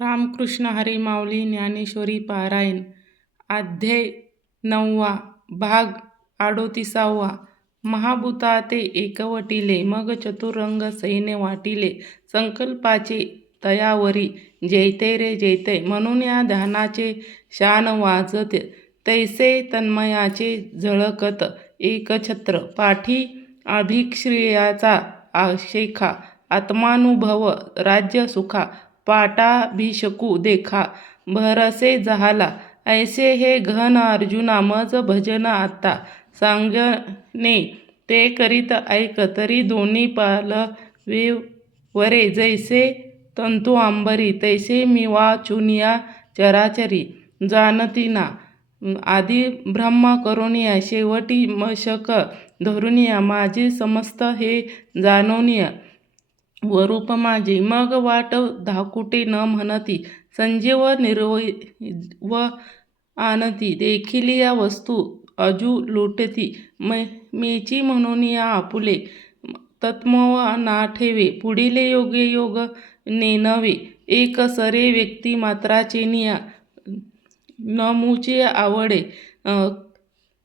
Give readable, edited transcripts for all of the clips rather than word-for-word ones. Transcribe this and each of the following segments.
रामकृष्ण हरी माऊली ज्ञानेश्वरी पारायण अध्याय 9वा भाग 38वा महाभूता ते एकवटिले मग चतुरंग सैन्य वाटिले संकल्पाचे तयावरी जैते रे जैते म्हणून या ध्यानाचे शान वाजत तैसे तन्मयाचे झळकत एकछत्र पाठी अभिक्रियाचा आशेखा आत्मानुभव राज्य सुखा पाटाभिषकू देखा भरसे जहाला ऐसे हे घन अर्जुना मज भजन आता सांगणे ते करीत ऐक तरी दोन्ही पालवे वरे जैसे तंतू अंबरी तैसे मी वाचुनिया चराचरी जाणतीना आधी ब्रह्म करुनिया शेवटी मशक धरुनिया माझे समस्त हे जाणोनिया वरूप माझे मग वाट धाकुटे न म्हणती संजीव निर्व आणती देखील या वस्तू अजू लुटती मेची म्हणून या आपुले तत्मव ना ठेवे पुढीले योगे योग नेनवे एक सरे व्यक्ती मात्राचे निया नमुचे आवडे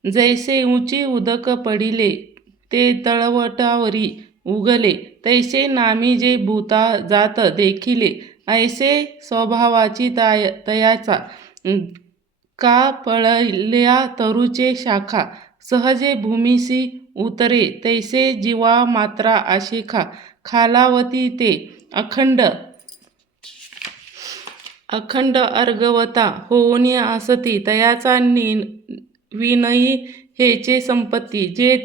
जैसे उंची उदक पडिले ते तळवटावरी उगले तैसे नामी जे भूता जात देखिले ऐसे स्वभावाची तयाचा का पळल्या तरुचे शाखा सहजे भूमिसी उतरे तैसे जीवा मात्रा आशेखा खालावती ते अखंड अर्गवता होऊन असती तयाचा विनयी हेचे संपत्ती जे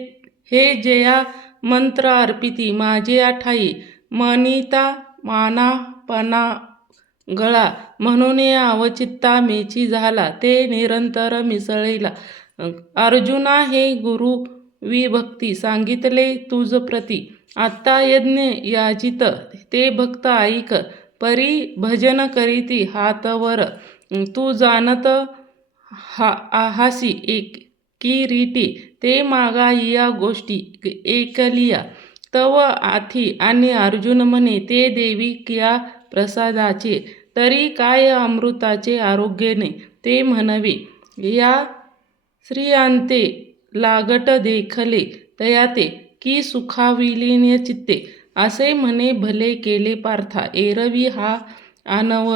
हे जया मंत्र अर्पिती माझे ठाई मनिता मानापना गळा म्हणून या अवचित्ता मेची झाला ते निरंतर मिसळीला अर्जुना हे गुरु विभक्ती सांगितले तुझ प्रती आत्ता यज्ञ याजित ते भक्त ऐक परी भजन करीती हातवर तू जाणत आहासी किरीटी ते मागा या गोष्टी एकलिया तव आथी आणि अर्जुन म्हणे ते देवी किया प्रसादाचे तरी काय अमृताचे आरोग्यने ते म्हणवे या श्रियांते लागट देखले तयाते की सुखाविलीन चित्ते असे म्हणे भले केले पार्था एरवी हा आनव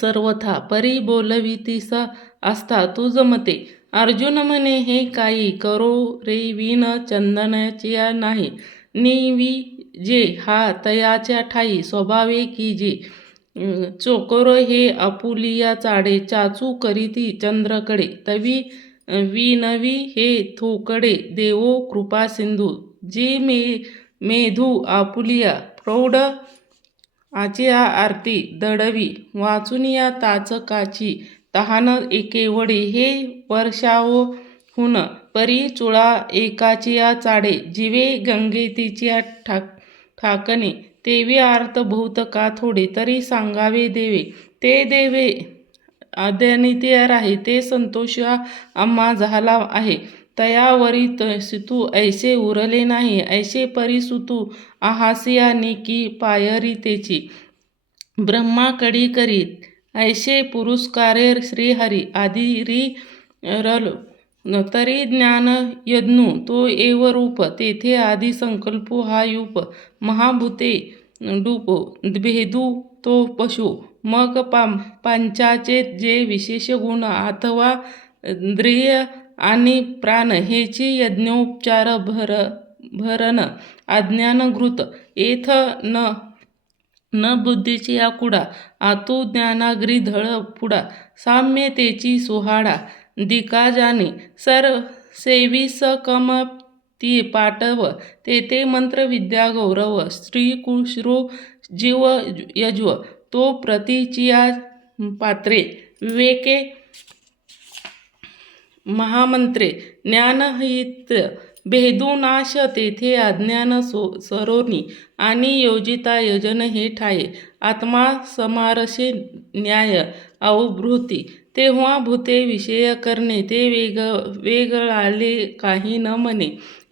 सर्वथा परी बोलवितीस असता तुझ मते अर्जुन म्हणे हे काही करो रे विन चंदनाच्या नाही निवी जे हा तयाच्या ठाई स्वभावे की जे चोकर हे आपुलिया चाडे चाचू करीती चंद्रकडे तवी विनवी हे थोकडे देवो कृपा सिंधू जी मेधू आपुलिया प्रौढ आचिया आरती दडवी वाचुनिया ताचकाची तहान एकेवडे हे वर्षावहून परी चुळा एकाचिया चाडे जिवे गंगे तिच्या ठाकणे तेवे आर्त बहुत का थोडे तरी सांगावे देवे ते देवे अद्यानित्य आहे ते संतोष आम्हा झाला आहे तयावरी सितू ऐसे उरले नाही ऐसे परिसुतू आहासिया निकी पायरी तेची ब्रह्माकडी करीत ऐसे पुरस्कारे श्रीहरी आदिरी रलो तरी ज्ञान यज्ञू तो एव रूप तेथे आदि संकल्पो हा युप महाभूते डूप भेदू तो पशु मग पंचाचे जे विशेष गुण अथवा इंद्रिय आणि प्राण हेची यज्ञोपचार भरण अज्ञानघृत येथ न बुद्धीची आकुडा आतू ज्ञानाग्री धळ पुडा साम्य तेची सुहाडा दिका जाणे सर सेविस कम ती पाटव तेथे मंत्र विद्या गौरव स्त्री कुश्रो जीव यज्व तो प्रतीचिया पात्रे विवेके महामंत्रे ज्ञानहित भेदूनाश तेथे अज्ञान सरोनी आणि योजिता यजन हे ठाये आत्मा समारसे न्याय अवभृती तेव्हा भूते विषय करणे ते वेगळाले काही न म्हणे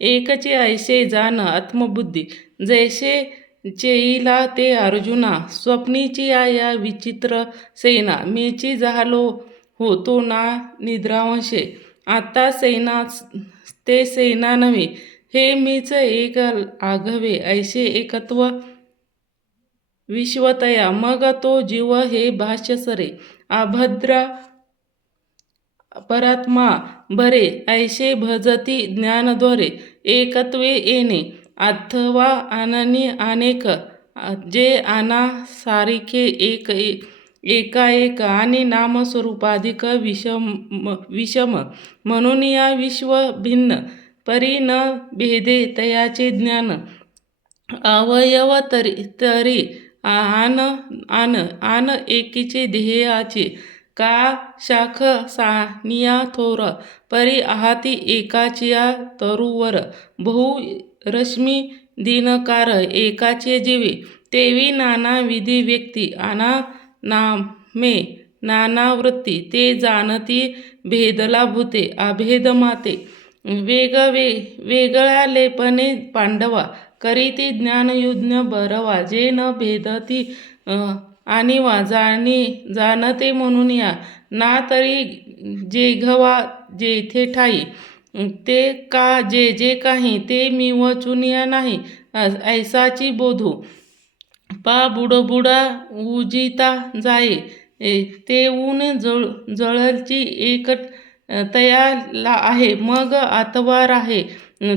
एकचे ऐसे जाण आत्मबुद्धी जैसे चेईला ते अर्जुना, स्वप्नीची या विचित्र सेना, मीची झालो होतो ना निद्रांशे. आता सेना ते सेना नव्हे, हे मीच एक आघवे, ऐसे एकत्व विश्वतया. मग तो जीव हे भाष्य सरे, अभद्र परात्मा भरे, ऐसे भजती ज्ञानद्वारे. एकत्वे येणे अथवा अननी अनेक, जे अना सारिखे एक एकाएक, आणि नामस्वरूपाधिक विषम, म्हणून या विश्व भिन्न परी न भेदे तयाचे ज्ञान. अवयव तरी आन एकीचे ध्येयाचे, का शाख सानिया थोर, परी आहाती एकाचिया तरुवर. बहु रश्मी दिनकार एकाचे जीवे, तेवी नाना विधी व्यक्ती, नामे नाना वृत्ती. ते जाणती भेदला भूते, अभेद माते. वेगळ्या लेपने पांडवा, करीती ज्ञानयुज्ञ बरवा. जे न भेदती आणिवा, जाणते म्हणून या. ना तरी जेघवा जेथे ठाई, ते का जे काही, ते मी वचुनिया नाही, ऐसाची बोधू. पा बुडबुडा उजिता जाये, ते ऊन जळची एक तया आहे. मग अथवा राहे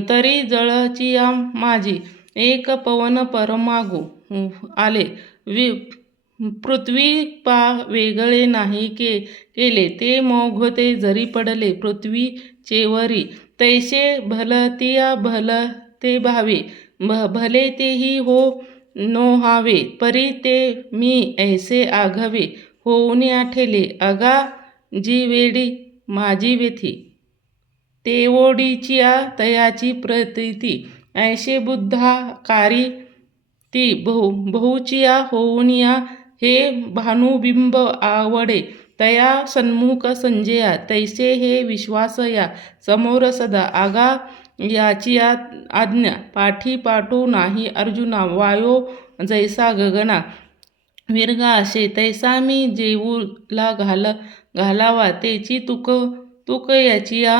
तरी जळचिया माझी, एक पवन परमागू आले. पृथ्वी पा वेगळे नाही केले, ते मोघते जरी पडले पृथ्वी चेवरी. तैसे भलतिया भलते भावे, भले तेही हो नोहावे. परी ते मी ऐसे आघवे, होऊन आठेले. अगा जी वेडी माझी वेथी, तेवढीचिया तयाची प्रतीती. ऐसे बुद्धाकारी ती बहुचिया होऊन या. हे भानुबिंब आवडे तया सन्मुख संजया, तैसे हे विश्वास या समोर सदा. आगा याची आज्ञा पाठी पाठू नाही अर्जुना, वायो जैसा गगना विरगा असे, तैसा मी जेऊला घालावा. तेची तुक याचिया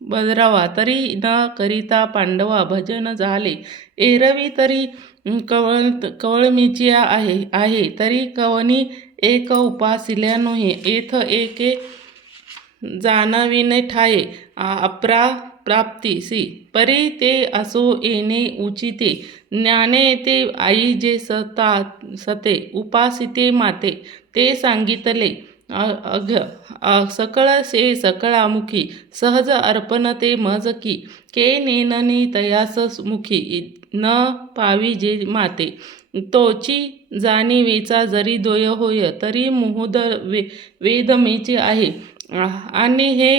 बदरावा, तरी न करिता पांडवा भजन झाले. एरवी तरी कवळमीची आहे, तरी कवनी एक उपासिल्या नोहे. येथ एके जाणविने ठाये, अप्राप्तीसी. परी ते असो येणे उचिते, ज्ञाने ते आई जे सते, उपासिते माते. ते सांगितले अघ सकळ से सकळामुखी, सहज अर्पण ते मज की. के नेननी तयास मुखी, न पावी जे माते. तोची जाणीवेचा जरी द्वय होय, तरी मुहुद वेद मेचे आहे. आणि हे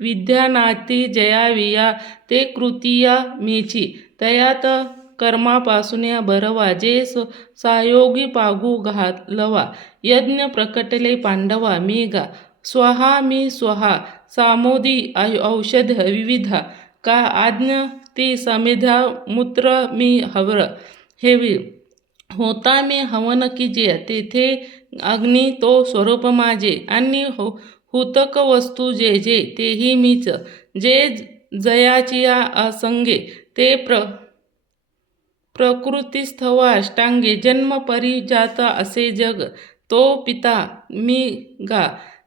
विद्यानाती जयाविया, ते कृतीया मेची. तयात कर्मापासून बरवा, जे सायोगी पागू घालवा. यज्ञ प्रकटले पांडवा मेघा, स्वहा मी स्वहा. सामोदी औषध विविधा, का आज्ञ ती समेधा. मूत्र मी हवर हेवी, होता मी हवन कीजिया. तेथे अग्नी तो स्वरूप माझे, आणि हुतक वस्तू जे तेही मीच. जे जयाचिया असंगे, ते प्रकृतिस्थव अष्टांगे. जन्म परिजात असे जग, तो पिता मी गा.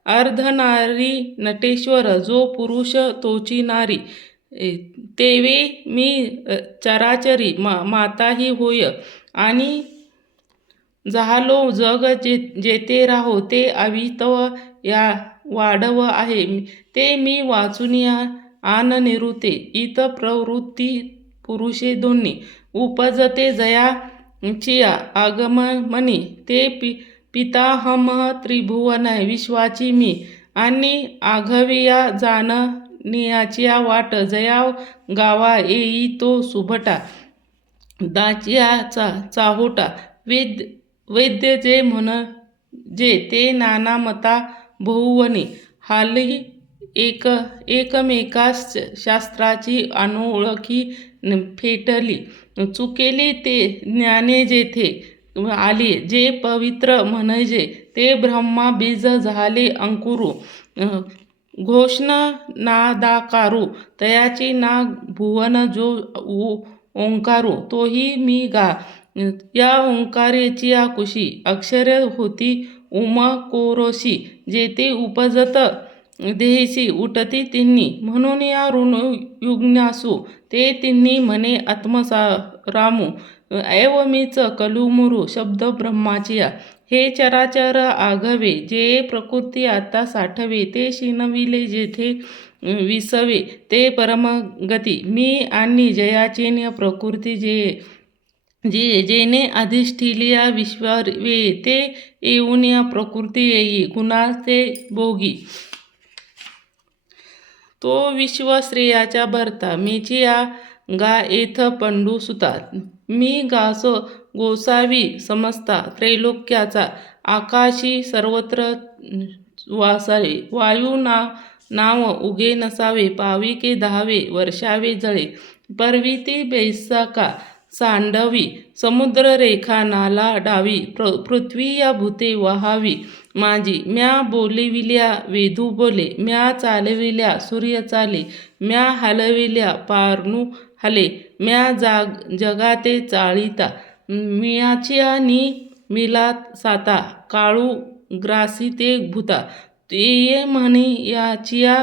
अर्धनारी नटेश्वर, जो पुरुष तोची नारी. तेवे मी चराचरी माताही होय, आणि झालो जग जेते राहो. ते अवितव या वाढव आहे, ते मी वाचुनिया आन निरुते. इत प्रवृत्ती पुरुषे दोन्ही, उपजते जया चिया आगमनी. ते पिताहम त्रिभुवन विश्वाची मी, आणि आघविया जाणनियाचिया वाट. जया गावा येई तो सुभटा, दाचियाचा चाहोटा. वैद्य जे जे ते नाना मता बहुवनी. हाली एकमेकास शास्त्राची अनोळखी फेटली. चुकेली ते ज्ञाने जेथे आली, जे पवित्र म्हणजे ते ब्रह्मा बीज झाले अंकुरू. घोषण नादाकारू तयाची ना भुवन जो ओंकारू तोही मी गा. या ओंकारेची कुशी अक्षरे होती उमकोरोशी, जेथे उपजत देहेसी उठती तिन्ही, म्हणून या ऋण युग्नासू ते तिन्ही म्हणे आत्मसारामू. ऐव मीच कलुमुरू शब्द ब्रह्माचिया. हे चराचर आघवे जे प्रकृती आता साठवे, ते शिनविले जेथे विसवे ते परमगती. मी आणि जयाचेन प्रकृती जेने अधिष्ठिलिया विश्ववे, ते येऊन या प्रकृती येई गुणाचे भोगी. तो विश्वश्रेयाचा भरता मीचिया गा येथ पंडू सुता. मी गासो गोसावी समजता त्रैलोक्याचा, आकाशी सर्वत्र वासावे. वायू नाव उगे नसावे, पाविके धावे वर्षावे जळे. पर्वती बैसाका सांडवी, समुद्र रेखा नाला डावी. पृथ्वी या भूते वहावी माझी. म्या बोलिविल्या वेदू बोले, म्या चालविल्या सूर्य चाले. म्या हलविल्या पारणू हले, म्या जगाते चाळिता. म्याचिया नि मिला साता, काळू ग्रासिते भूता. ये म्हणी याचिया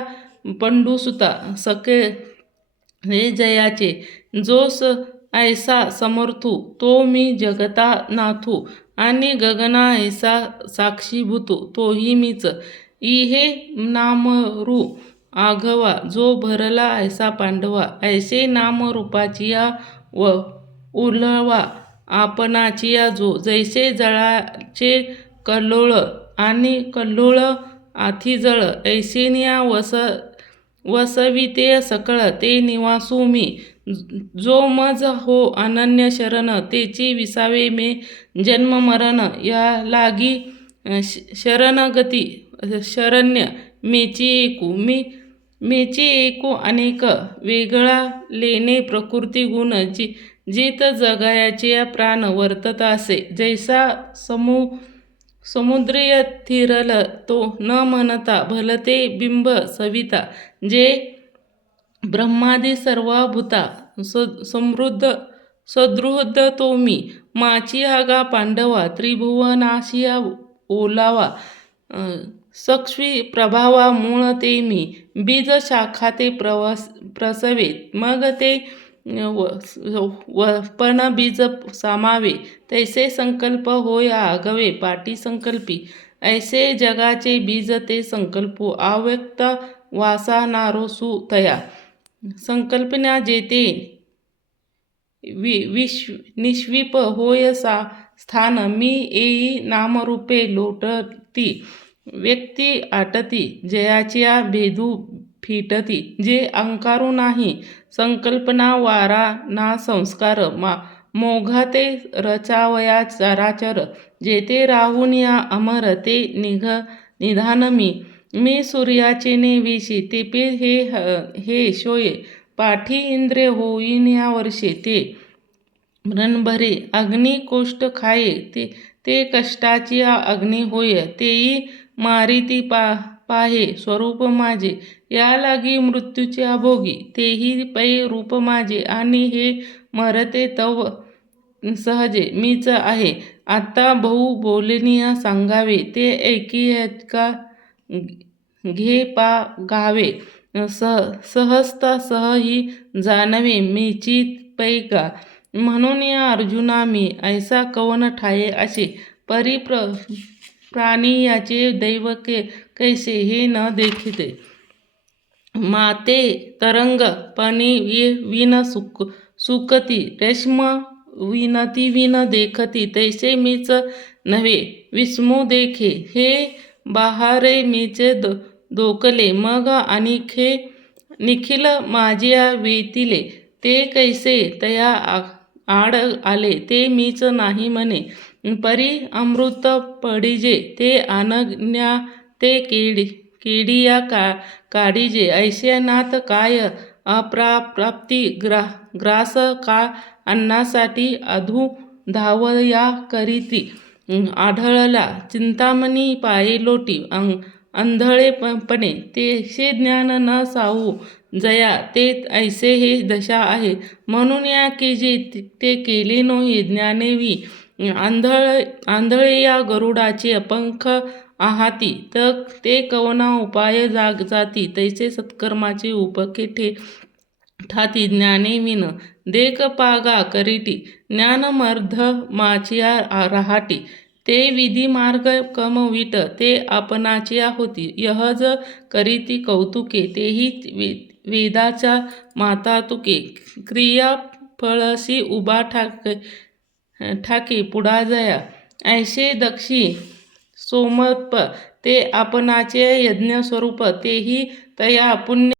पंडू सुता, सके हे जयाचे. जो ऐसा समर्थू तो मी जगता नाथू, आणि गगना ऐसा साक्षीभूतू तोही मीच. इहे नामरू आघवा जो भरला ऐसा पांडवा, ऐसे नामरूपाचिया उलवा आपणाचिया जो. जैसे जळाचे कल्लोळ आणि कल्लोळ आथी जळ, ऐसेनिया वसविते सकळ ते निवासू मी. जो मज हो अनन्य शरण, तेची विसावे मे जन्म मरण. या लागी शरणगती शरण्य मेची एकू. मेची एकू अनेक वेगळा लेणे प्रकृती गुण, जित जगायचे प्राण वर्तत असे. जैसा समुद्रीय थिरल तो न म्हणता भलते बिंब सविता. जे ब्रह्मादी सर्व भूता सदृढ तो मी. माचिया गा पांडवा त्रिभुवनाशिया ओलावा. सक्ष्मी प्रभावा मूळ ते मी, बीज शाखा ते प्रसवे. मग ते पण बीज सामावे, तैसे संकल्प होय आगवे पाटी संकल्पी. ऐसे जगाचे बीज ते संकल्पू, अव्यक्त वासनारोसू तया. संकल्पना जेते निष्विप होय स्थान, मी येई नामरूपे लोटती. व्यक्ती आटती जयाचिया भेदू फिटती. जे अंकारू नाही संकल्पना वारा ना संस्कार, मोघा ते रचावया चराचर. जेथे राहून या अमर ते निधान मी. मी सूर्याचेने वेशी तेपे हे शोये, पाठी इंद्रे होईन या वर्षे ते रणभरे. अग्नी कोष्ट खाये ते कष्टाची अग्नी होय, तेई मारिती पाहे स्वरूप माझे. या लागी मृत्यूच्या भोगी, तेही पै रूप माझे. आणि हे मरते तव सहजे मीच आहे. आता बहु बोलनिया सांगावे, ते ऐकिया घे पा गावे. सहस्ता सह ही जाणवे मीची पै गा. म्हणून या अर्जुना मी ऐसा कवन ठाये असे. परी प्राणी याचे दैव कैसे हे न देखिते. माते तरंग पाणी विन सुकती, रेश्म विनती विन देखती. तैसे मीच नव्हे विस्मू देखे, हे बहारे मीचे दोकले. मग आणिखे निखिल माझिया वेतिले, ते कैसे तया आड आले ते मीच नाही म्हणे. परी अमृत पडिजे ते अनज्ञा ते केडिया काढिजे. ऐसे नाथ काय अप्राप्ती ग्रास काळ अन्नासाठी अधू धावया करीती आढळला चिंतामणी पाये लोटी आंधळेपणे तेचे ज्ञान न सावू जया ते ऐसे हे दशा आहे म्हणून या की जे ते केले नोही ज्ञानेवी आंधळे या गरुडाचे पंख आहाती तर ते कवना उपाय जाती तैसे सत्कर्माचे उपके ठाती ज्ञानेविन देख पागा करीटी ज्ञानमर्ध माचिया राहाटी ते विधी मार्ग कमविट ते आपणाच्या होती यहज करीती कौतुके तेही वेदाच्या माता तुके क्रिया फळसी उभा ठाके पुढा जया ऐसे दक्षी सोमप ते आपणाचे यज्ञस्वरूप तेही तया पुण्य